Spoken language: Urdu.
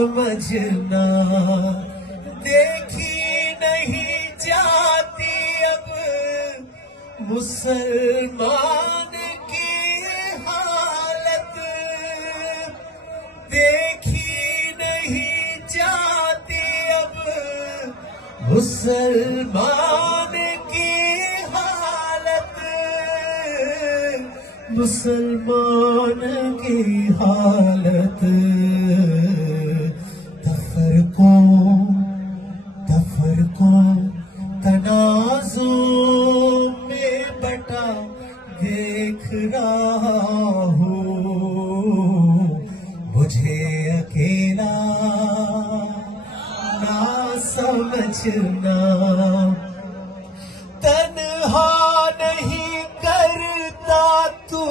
سمجھنا دیکھی نہیں جاتی اب مسلمان کی حالت، دیکھی نہیں جاتی اب مسلمان کی حالت، مسلمان کی حالت۔ تفرقوں تنازع میں بٹا دیکھ رہا ہوں، مجھے اکیلا نہ سمجھنا، تنہا نہیں کرتا تو